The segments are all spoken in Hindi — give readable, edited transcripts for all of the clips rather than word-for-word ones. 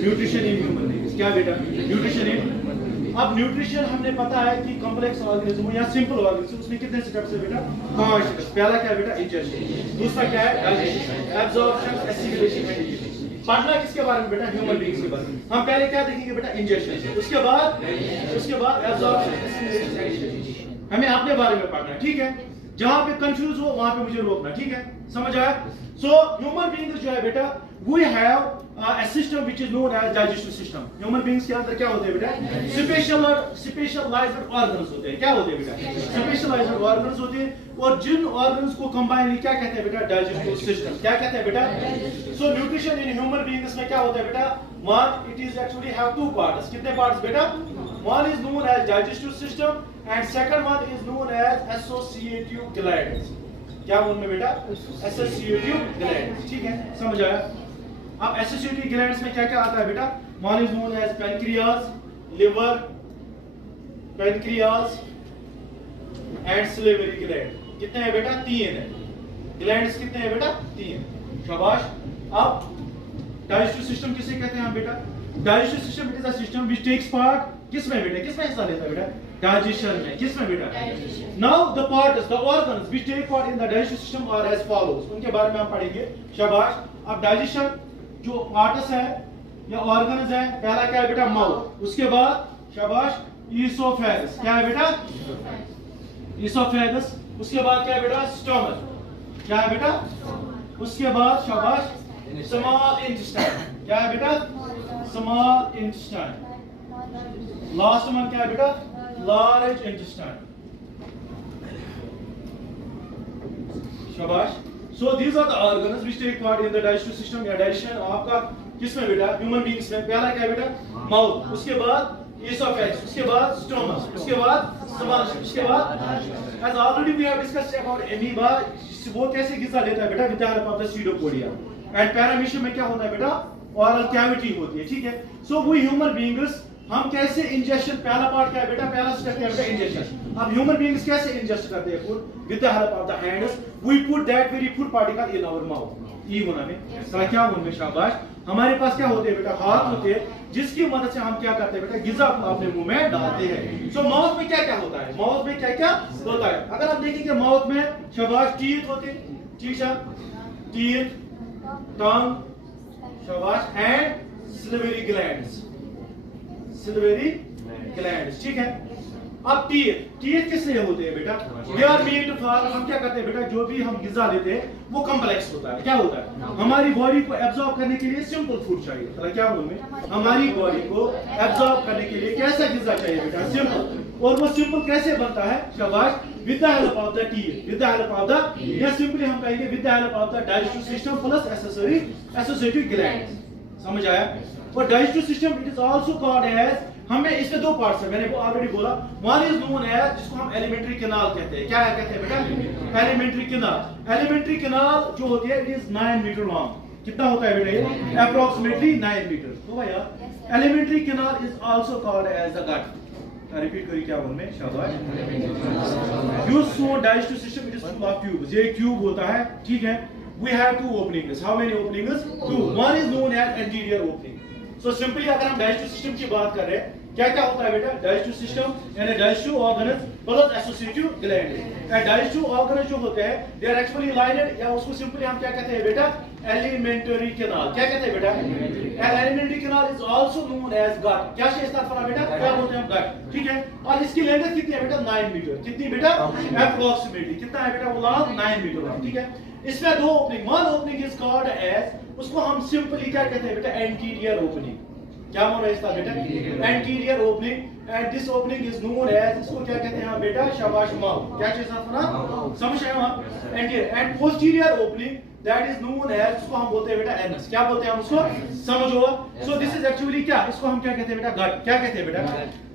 Nutrition in human beings. क्या बेटा? Nutrition in. अब न्यूट्रिशन हमने पता है कि कॉम्प्लेक्स ऑर्गेनिज्म या सिंपल ऑर्गेनिज्म, उसमें कितने स्टेप्स है बेटा? 5 स्टेप्स। पहला क्या है बेटा? इंजेक्शन। दूसरा क्या है? Digestion, absorption, assimilation and difficulty. पढ़ना किसके बारे में बेटा? ह्यूमन बीइंग्स के बारे में। हम पहले क्या देखेंगे बेटा? इंजेक्शन, उसके बाद एब्जॉर्प्शन, एसिमिलेशन एंड डिफिकल्टी। हमें अपने बारे में पढ़ना है, ठीक है? जहां पे कंफ्यूज हो वहां पे मुझे रोकना, ठीक है? समझ आया? सो ह्यूमन बीइंग्स जो है बेटा, we have a system which is known as digestive system. Human beings के अंदर क्या होते हैं बेटा? स्पेशलाइज्ड ऑर्गन्स होते हैं। क्या होते हैं बेटा? स्पेशलाइज्ड ऑर्गन्स होते हैं, और जिन ऑर्गन्स को कंबाइन क्या कहते हैं बेटा? Digestive system. क्या कहते हैं बेटा? So nutrition in human beings में क्या होता है बेटा? One, it is actually have two parts. कितने पार्ट्स बेटा? One is known as digestive system and second one is known as associative glands. क्या बोल में बेटा? Associative glands. ठीक है, समझ आया? अब एसोसिएटिव ग्लैंड्स में क्या क्या आता है बेटा? One is known as pancreas, liver, pancreas and salivary gland. कितने हैं बेटा? 3 है। ग्लैंड्स कितने हैं बेटा? 3। शाबाश। अब डाइजेस्टिव सिस्टम किसे कहते हैं हम बेटा? Digestive system is a system which takes part किसमें बेटा? किसमें हिस्सा लेता है बेटा? डाइजेशन में। किसमें बेटा? Now the parts, the organs which take part in the digestive system are as follows. उनके बारे में हम पढ़ेंगे। शाबाश। अब डाइजेशन जो पार्ट्स है या ऑर्गन्स है, पहला क्या है बेटा? माउथ। उसके बाद शाबाश ईसोफेगस। क्या है बेटा? ईसोफेगस। उसके बाद क्या है बेटा? स्टमक। क्या है बेटा? उसके बाद शाबाश स्मॉल इंटेस्टाइन। क्या है बेटा? Small intestine. लास्ट वन क्या है बेटा? Large intestine. शाबाश। So these are the organs which take part in the digestive system या digestion आपका किसमें बेटा? ह्यूमन बीइंग्स में। पहला क्या है बेटा? माउथ। उसके बाद esophagus, उसके बाद stomach, उसके बाद stomach, उसके बाद as already we have discussed about amoeba, वो कैसे गिजा लेता है बेटा? with the help of the pseudopodia। and paramecium में क्या होता है बेटा? oral cavity होती है। ठीक है? so we human beings हम कैसे इंजेक्शन, पहला पार्ट क्या है बेटा? पहला स्टेप क्या है बेटा? इंजेक्शन। अब ह्यूमन बीइंग्स कैसे इंजेस्ट करते हैं food? With the help of the hands we put that very food particle in our mouth. ई होना में साला क्या होने में शाबाश। हमारे पास क्या होते हैं बेटा? हाथ होते हैं, जिसकी मदद से हम क्या करते हैं बेटा? गिजा को अपने मुंह में डालते हैं। सो माउथ में क्या क्या होता है? माउथ में क्या क्या होता है? अगर हम देखेंगे माउथ में शाबाश टीथ होते हैं। ठीक है? टीथ, टंग, शाबाश, एंड सिलिवरी ग्लैंड्स। Silvery glands. ठीक है? अब टीथ किस लिए होते हैं बेटा? दे आर मेड फॉर, हम क्या करते हैं बेटा? जो भी हम गिजा लेते हैं वो कॉम्प्लेक्स होता है। क्या होता है? हमारी बॉडी को एब्जॉर्ब करने के लिए सिंपल फूड चाहिए। तो क्या बोलूं? हमारी बॉडी को एब्जॉर्ब करने के लिए कैसा गिजा चाहिए बेटा? सिंपल। और वो सिंपल कैसे बनता है? शाबाश, with the help of the teeth, with the help of the, या सिंपली हम कहेंगे with the help of the digestive system plus associative glands. समझ आया? और digestive system it is also called as, हमें इसमें 2 पार्ट्स है, मैंने वो ऑलरेडी बोला। वन इज नोन एज, जिसको हम एलिमेंट्री कैनाल कहते हैं। क्या कहते हैं बेटा? Alimentary canal. एलिमेंट्री कैनाल जो होती है इट इज 9 मीटर लॉन्ग। कितना होता है बेटा ये? Approximately 9 metre. तो भैया alimentary canal is also called as the gut. Repeat करिए क्या बोल में? शाबाश। Use for digestive system it is full of tubes. ये ट्यूब होता है। ठीक है? we have 2 openings. how many openings? 2. one is known as anterior opening. so simply अगर हम डाइजेस्टिव सिस्टम की बात कर रहे हैं, क्या क्या होता है बेटा? डाइजेस्टिव सिस्टम यानी digestive organs plus associative gland. And digestive organs जो होते हैं दे आर एक्चुअली लाइनेड, या उसको सिंपली हम क्या कहते हैं बेटा? Alimentary canal. क्या कहते हैं बेटा? And alimentary canal is also known as gut. क्या से स्टार्ट करा बेटा? क्या बोलते हैं हम? गट। ठीक है? और इसकी लेंथ कितनी है बेटा? 9 मीटर। कितनी बेटा? अप्रोक्सीमेटली कितना है बेटा? वो लॉन्ग 9 मीटर। ठीक है? इसमें 2 opening, one opening is called as, उसको हम सिंपली क्या कहते हैं बेटा? Anterior opening. क्या बोल रहे हैं इसका बेटा? Anterior opening. And this opening is known as, इसको क्या कहते हैं हम बेटा? शाबाश, माउथ। क्या चीज साथ ना समझ आए वहां? Anterior. And posterior opening that is known as, उसको हम बोलते हैं बेटा? एनस। क्या बोलते हैं हम उसको? समझो। सो दिस इज एक्चुअली क्या, इसको हम क्या कहते हैं बेटा? गट। क्या कहते हैं बेटा?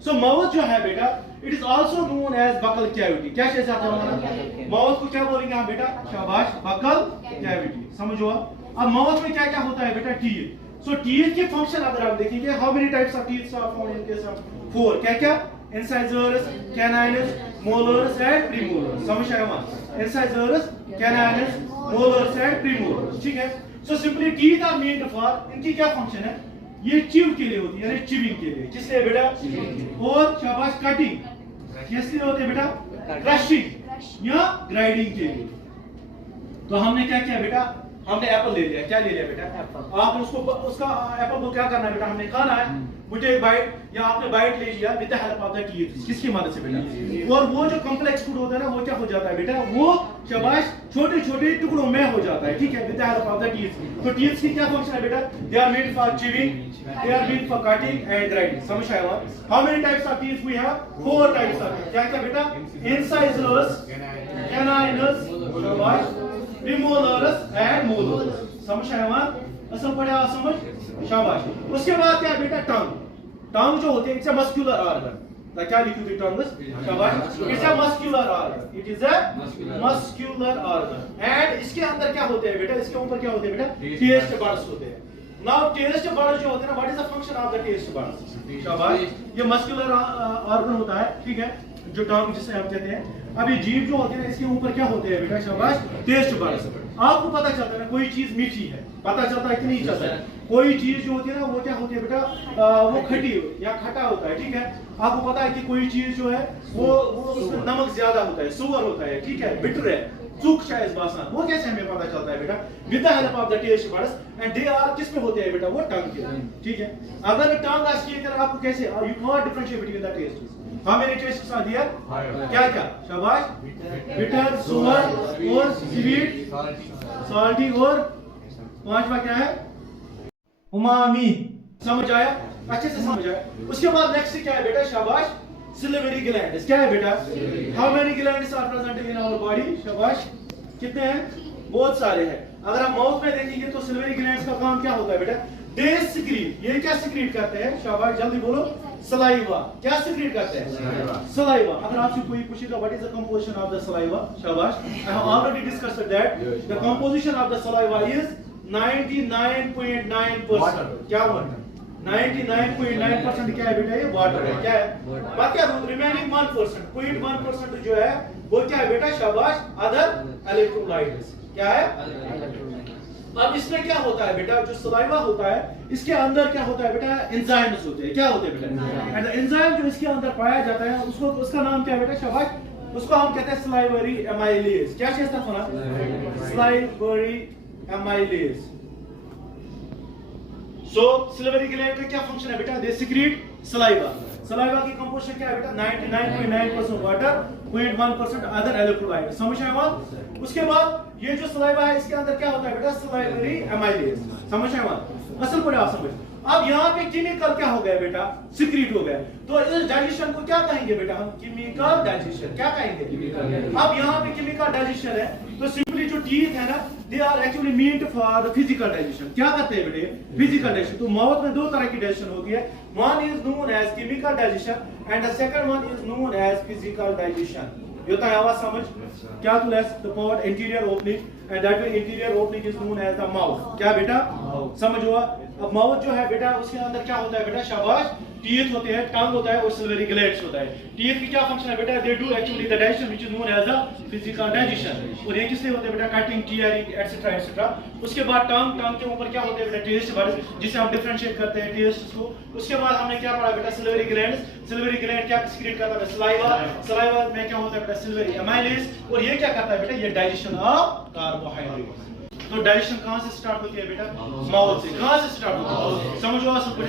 सो माउथ जो है बेटा it is also known as buccal cavity. क्या चीज आता है हमारा? माउथ को क्या बोलेंगे हम बेटा? शाबाश, बकल कैविटी। समझो। अब माउथ में क्या क्या होता है बेटा? टीथ। सो टीथ के फंक्शन अगर आप देखेंगे, how many types of teeth are found in case of 4? क्या क्या? Incisors, canines, molars and premolars. समझ आया वहां? Incisors, canines, molars and premolars. ठीक है? So simply teeth are made for, इनकी क्या फंक्शन है? ये च्यू के लिए होती है, यानी च्यूइंग के लिए। किस लिए बेटा? और शाबाश कटिंग किस लिए होते हैं बेटा? क्रशिंग या ग्राइंडिंग के लिए। तो हमने क्या किया बेटा? हमने एप्पल ले लिया। क्या ले लिया बेटा? एप्पल। आपने उसको उसका एप्पल को क्या करना है बेटा? हमने खाना है। मुझे एक बाइट या आपने बाइट ले लिया with the help of the teeth. किसकी मदद से बेटा? और वो जो कॉम्प्लेक्स फूड होता है ना, वो क्या हो जाता है बेटा? वो शाबाश छोटे छोटे टुकड़ों में हो जाता है, ठीक है, with the help of the teeth. तो टीथ की क्या फंक्शन है बेटा? They are made for chewing, they are made for cutting and grinding. समझ आया? How many types of teeth we have? 4 types of. क्या क्या बेटा? इंसाइजर्स, कैनाइनस, शाबाश, प्रीमोलर्स एंड मोलर्स। समझ आया? असल पढ़ा समझ? शाबाश। उसके बाद क्या है बेटा? टंग। टंग जो होती है इट्स अ मस्कुलर ऑर्गन। तो क्या लिखी हुई टंग? शाबाश। It's a muscular organ. It is a muscular organ. And इसके अंदर क्या होते हैं बेटा? इसके ऊपर क्या होते हैं बेटा? टेस्ट बड्स होते हैं। नाउ टेस्ट बड्स जो होते हैं ना, what is the function of the taste buds? शाबाश। ये मस्कुलर ऑर्गन होता है, ठीक है, जो टंग जिसे हम कहते हैं। अब ये जीभ जो होती है ना, इसके ऊपर क्या होते हैं बेटा? शाबाश, टेस्ट बड्स। आपको पता चलता है ना कोई चीज मीठी है, पता चलता है कि नहीं चलता है? कोई चीज जो होती है ना, वो क्या होती है बेटा? वो खट्टी या खट्टा होता है, ठीक है। आपको पता है कि कोई चीज जो है वो उसमें नमक ज्यादा होता है, सुअर होता है, ठीक है, बिटर है, चूक शायद बासा। वो कैसे हमें पता चलता है बेटा? With the help of the taste buds. And they are किस में होते हैं बेटा? वो टंग के, ठीक है। अगर टंग आस्क किया आपको कैसे, you can differentiate between the tests. How many tastes are there? क्या क्या? शाबाश, बिटर, sour और sweet, salty और पांचवा क्या है? उमामी। समझ आया? अच्छे से समझ आया। उसके बाद नेक्स्ट क्या है बेटा? शाबाश, सिलिवरी ग्लैंड्स। क्या है बेटा? How many glands are present in our body? शाबाश, कितने हैं? बहुत सारे हैं। अगर आप माउथ में देखेंगे तो सिलिवरी ग्लैंड्स का काम क्या होता है बेटा? They secrete. ये क्या सिक्रीट करते हैं? शाबाश, जल्दी बोलो। सलाइवा। क्या सिक्रीट करते हैं? सलाइवा। अगर आपसे कोई पूछेगा what is the composition of the saliva? शाबाश, I have already discussed that the composition of the saliva is 99.9%। क्या हुआ? 99.9% क्या है बेटा? ये वाटर है। क्या है? बाकी रिमेनिंग 1%, 0.1% जो है वो क्या है बेटा? शाबाश, अदर इलेक्ट्रोलाइट्स। क्या है? अब इसमें क्या होता है बेटा? जो सलाइवा होता है इसके अंदर क्या होता है बेटा? एंजाइम्स होते हैं। क्या होते हैं बेटा? एंड एंजाइम जो इसके अंदर पाया जाता है उसको, उसका नाम क्या है बेटा? शाबाश, उसको हम कहते हैं सलाइवरी एमाइलेज। क्या चीज था सुना? Salivary amylase. So salivary gland का क्या फंक्शन है बेटा? They secrete saliva. सलाइवा की कंपोजिशन क्या है बेटा? 99.9% वाटर, 0.1% अदर इलेक्ट्रोलाइट। समझ आया? उसके बाद ये जो सलाइवा है इसके अंदर क्या होता है बेटा? Salivary amylase. समझ आया? असल पर आप समझ। अब यहाँ पे केमिकल क्या हो गया बेटा? सिक्रीट हो गया। तो इस डाइजेशन को क्या कहेंगे बेटा? हम केमिकल डाइजेशन। क्या कहेंगे? अब यहाँ पे केमिकल डाइजेशन है तो सिंपली जो टीथ है ना, they are actually meant for physical digestion. क्या करते हैं बेटे? Physical digestion. तो माउथ में दो तरह की डाइजेशन होती है। One is known as chemical digestion and the second one is known as physical digestion. योता है आवाज समझ? क्या तो less the part interior opening and that way interior opening is known as the mouth. क्या बेटा? समझ हुआ? अब माउथ जो है बेटा उसके अंदर क्या होता है बेटा? शाबाश, टीथ होते हैं, टंग होता है और सिलिवरी ग्लैंड्स होता है। टीथ की क्या फंक्शन है बेटा? They do actually the digestion which is known as the physical digestion. और ये किससे होते हैं बेटा? Cutting, tearing etcetera etcetera. उसके बाद टंग, टंग के ऊपर क्या होते हैं बेटा? टेस्ट बड्स, जिसे हम डिफरेंशिएट करते हैं टेस्ट को। उसके बाद हमने क्या पढ़ा बेटा? सिलिवरी ग्लैंड्स। सिलिवरी ग्लैंड क्या सिक्रीट करता है? सलाइवा। सलाइवा में क्या होता है बेटा? सिलिवरी एमाइलेज। और ये क्या करता है बेटा? ये डाइजेशन ऑफ कार्बोहाइड्रेट। तो डाइजेशन कहां से स्टार्ट होती है बेटा? माउथ से। कहां से स्टार्ट होती है? समझो सब कुछ।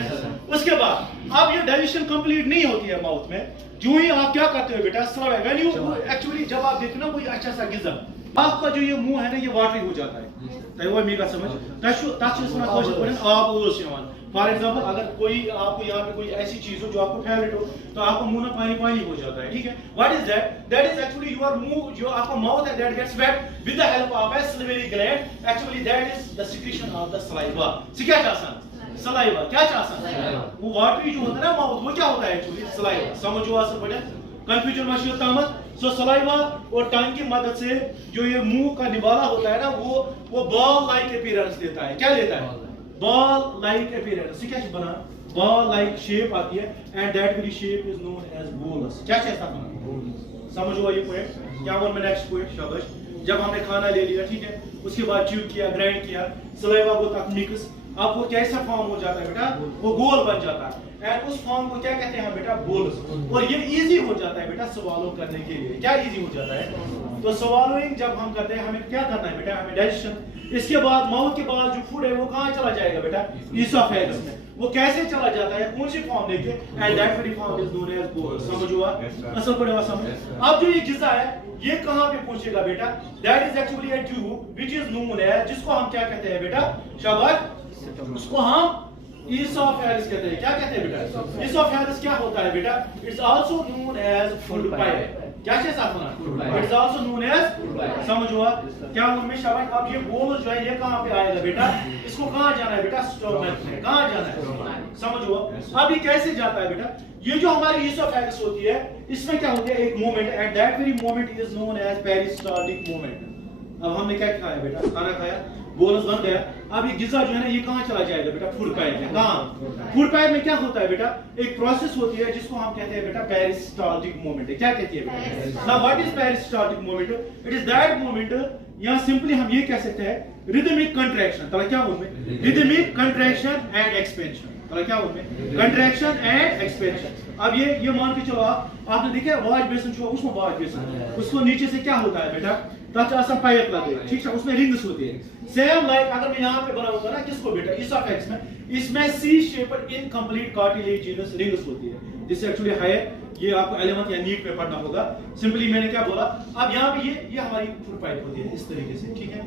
उसके बाद अब ये डाइजेशन कंप्लीट नहीं होती है माउथ में। जो ही आप क्या करते हो बेटा? स्राव। व्हेन यू एक्चुअली जब आप देखते हो ना कोई अच्छा सा गिजा, आपका जो ये मुंह है ना ये वाटरी हो जाता है। तो वो मेरा समझ ताशुना कोशिश आप ओस यहां। फॉर एग्जांपल अगर कोई आपको यहाँ पे कोई ऐसी चीज हो जो आपको फेवरेट हो तो आपको मुंह में पानी पानी हो जाता है, ठीक है। What is that? That is actually your मुंह, जो आपका माउथ है that gets wet with the help of a salivary gland. Actually that is the secretion of the saliva. क्या चाहता? सलाइवा। क्या चाहता? वो वाटरी जो होता है ना माउथ, वो क्या होता है एक्चुअली? सलाइवा। समझो आसर बढ़िया कंफ्यूजन मशहूर तामत। सो सलाइवा और टंग की मदद से जो ये मुंह का निवाला होता है ना वो बॉल लाइक अपीयरेंस देता है। क्या लेता है? Ball like appearance. क्या बना? बॉल लाइक शेप आती है and that very shape is known as bolus. क्या कहता है? समझो ये पॉइंट। क्या बोल मैं नेक्स्ट पॉइंट? शाबाश। जब हमने खाना ले लिया, ठीक है, उसके बाद च्यू किया, ग्राइंड किया, सलाइवा को तक मिक्स, अब वो कैसा फॉर्म हो जाता है बेटा, वो गोल बन जाता है। एंड उस फॉर्म को क्या कहते हैं हम बेटा, बोलस। और ये इजी हो जाता है बेटा स्वॉलो करने के लिए। क्या इजी हो जाता है? तो स्वॉलोइंग जब हम करते हैं, हमें क्या करना है बेटा, हमें डाइजेशन। इसके बाद माउथ के बाद जो फूड है वो कहाँ चला जाएगा बेटा, इसोफेगस में। वो कैसे चला जाता है, कौन सी फॉर्म लेके, and that very form is known as bolus. समझ हुआ? असल पड़ेगा समझ। अब जो ये गिजा है ये कहाँ पे पहुंचेगा बेटा, that is actually a tube which is known as, जिसको हम क्या कहते हैं बेटा, शाबाश, उसको हम इसोफेगस कहते हैं। क्या कहते हैं बेटा, इसोफेगस क्या होता है बेटा, it's also known as food pipe. क्या चीज आप सुना, इट्स आल्सो नोन एज, समझ हुआ? क्या उनमें शाबाश। अब ये बोल जो है ये कहाँ पे आएगा बेटा, इसको कहाँ जाना है बेटा, स्टोमक में। कहाँ जाना है, समझ हुआ? अब ये कैसे जाता है बेटा, ये जो हमारी इसोफेगस होती है इसमें क्या होती है, एक movement, and that very movement is known as peristaltic movement. अब हमने क्या खाया बेटा, खाना खाया, बोनस बन गया। अब ये गिजा जो है ना ये कहाँ चला जाएगा बेटा, फूड पाइप में। कहाँ, फूड पाइप में क्या होता है बेटा, एक प्रोसेस होती है जिसको हम कहते हैं बेटा पेरिस्टाल्टिक मूवमेंट। क्या कहती है बेटा? Now what is peristaltic movement? It is that movement, या सिंपली हम ये कह सकते हैं रिदमिक कंट्रैक्शन। तो क्या उनमें रिदमिक कंट्रैक्शन एंड एक्सपेंशन। तो क्या उनमें कंट्रैक्शन एंड एक्सपेंशन। अब ये मान के चलो आपने देखा वॉश बेसिन जो उसमें वॉश बेसिन, उसको नीचे से क्या होता है बेटा, तब पाइप लगे, ठीक है, उसमें रिंग्स होती है। सेम लाइक अगर मैं यहाँ पे बनाऊंगा ना किसको बेटा, इसोफेगस में, इसमें C shaped incomplete cartilaginous rings होती है, जिससे एक्चुअली है ये आपको 11th या नीट में पढ़ना होगा। सिंपली मैंने क्या बोला, अब यहाँ पे ये हमारी फूड पाइप होती है इस तरीके से, ठीक है,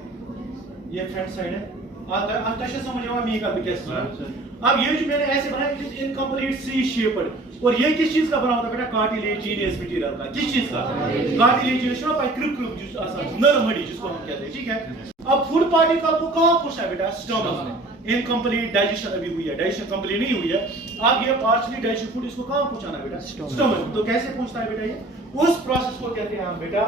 ये फ्रंट साइड है। आता है समझ में मी का भी कैसे। अब ये जो मैंने ऐसे बनाया it is incomplete C shaped, और ये किस चीज का बना होता है बेटा, कार्टिलेजिनस मटेरियल का। किस चीज का, कार्टिलेजिनस ना भाई, क्रिप जो नरम हड्डी जिसको हम कहते हैं, ठीक है। अब फूड पार्टिकल को कहां पहुंचा है बेटा, स्टमक में। इनकम्प्लीट डाइजेशन अभी हुई है, डाइजेशन कंप्लीट नहीं हुई है। अब ये पार्शियली डाइजेशन फूड इसको कहां पहुंचाना है बेटा, स्टमक। तो कैसे पहुंचता है बेटा, ये उस प्रोसेस को कहते हैं हम बेटा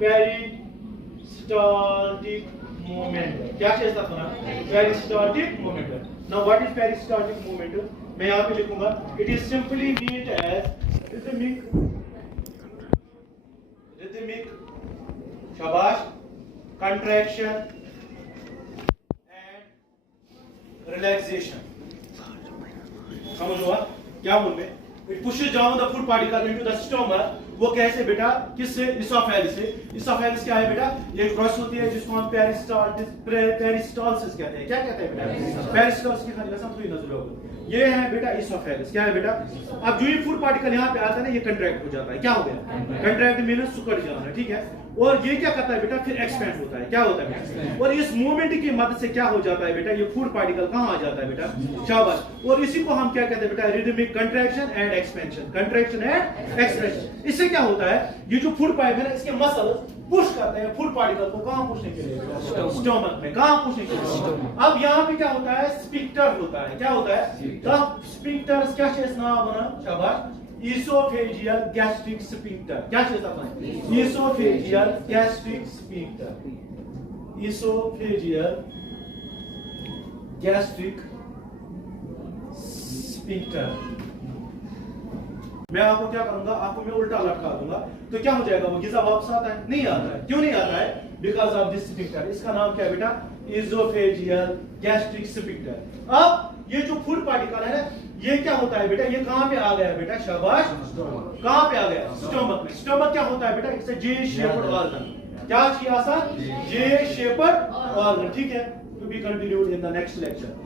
पेरिस्टाल्टिक मूवमेंट। क्या चीज था सुना, peristaltic movement. Now what is peristaltic movement, मैं यहाँ पे लिखूंगा, it is simply meant as rhythmic शाबाश कंट्रैक्शन एंड रिलैक्सेशन। समझ हुआ? क्या उनमें it pushes down the food particle into the stomach. वो कैसे बेटा, किससे, इसोफेगस से। इसोफेगस क्या है बेटा, ये एक प्रोसेस होती है जिसको हम पेरिस्टाल्सिस कहते हैं। क्या कहते हैं बेटा, पेरिस्टाल्सिस की खाली सब तो नजर होगा। ये है बेटा इसोफेगस। क्या है बेटा, अब जो ये फूड पार्टिकल यहाँ पे आता है ना ये कंट्रैक्ट हो जाता है। क्या हो गया, कंट्रैक्ट मींस सुकड़ जाना, ठीक है। और ये क्या करता है बेटा, फिर एक्सपेंड होता है। क्या होता है, और इस मूवमेंट की मदद से क्या हो जाता है बेटा, ये फूड पार्टिकल कहाँ आ जाता है बेटा, शाबाश। और इसी को हम क्या कहते हैं बेटा, rhythmic contraction and expansion. Contraction and expansion. इससे क्या होता है, ये जो फूड पाइप है ना इसके मसल्स पुश करते हैं फूड पार्टिकल को कहां पुशने के लिए, स्टमक में। कहां पुशने के लिए, अब यहाँ पे क्या होता है, स्फिंक्टर होता है। क्या होता है, द स्फिंक्टर्स। क्या चीज नाम बना, शाबाश, इसोफेजियल गैस्ट्रिक स्फिंक्टर। क्या चीज अपना, oesophageal gastric sphincter. Oesophageal gastric sphincter. मैं आपको क्या करूंगा, आपको मैं उल्टा लटका दूंगा, तो क्या हो जाएगा, वो गिजा वापस आता है, नहीं आता है। क्यों नहीं आता है, बिकॉज ऑफ दिस स्फिंक्टर। इसका नाम क्या है बेटा, इसोफेजियल गैस्ट्रिक स्फिंक्टर। अब ये जो फूड पार्टिकल है ना ये क्या होता है बेटा, ये कहां पे आ गया बेटा, शाबाश, कहां पे आ गया, स्टमक में। स्टमक क्या होता है बेटा, it's a J shaped organ. क्या चीज आसान, जे शेप्ड ऑर्गन, ठीक है। To be continued in the next lecture.